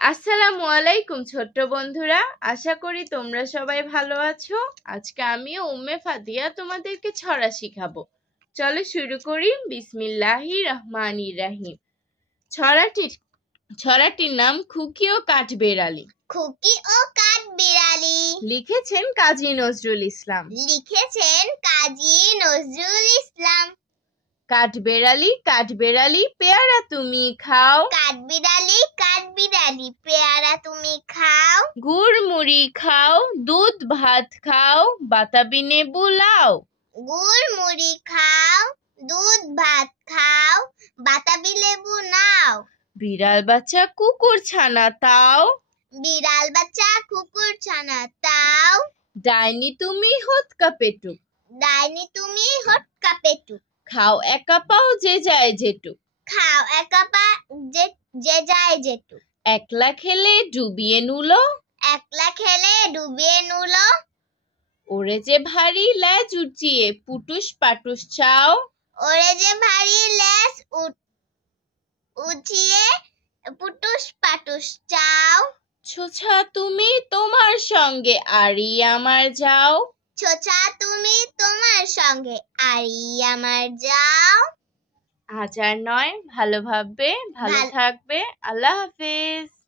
আসসালামু আলাইকুম ছোট্ট বন্ধুরা, আশা করি তোমরা সবাই ভালো আছো। আজকে আমিও উম্মে ফাদিয়া তোমাদেরকে ছড়া শিখাবো। চলো শুরু করি। বিসমিল্লাহির রহমানির রহিম। ছড়াটির নাম খুকি ও কাঠবেড়ালি। খুকি ও কাঠবিড়ালি। লিখেছেন কাজী নজরুল ইসলাম। কাঠবেড়ালি কাঠবেড়ালি পেয়ারা তুমি খাও। কাঠবিড়ালি পেয়ারা তুমি খাও। গুড় মুড়ি খাও, দুধ ভাত খাও, বাতাবি লেবু লাও। গুড় মুড়ি খাও, দুধ ভাত খাও, বাতাবি লেবু নাও। বিড়াল বাচ্চা কুকুর ছানা তাও। বিড়াল বাচ্চা কুকুর ছানা তাও। ডাইনি তুমি হতকা পেটুক। ডাইনি তুমি হটকা পেটুক। খাও একা পাও যে যায় যেটুক। খাও একা পা যে যায় যেটুক। একলা খেলে ডুবিয়ে নুলো। একলা খেলে ডুবিয়ে নুলো। ওরে যে ভারী লেজ উঁচিয়ে পুটুস পাটুস চাও। ওরে যে ভারী লেজ উঠিয়ে পুটুস পাটুস চাও। ছোছা তুমি তোমার সঙ্গে আরি আমার যাও। ছোছা তুমি তোমার সঙ্গে আরি আমার যাও। আজ আর নয়, ভালো ভাববে, ভালো থাকবে। আল্লাহ হাফেজ।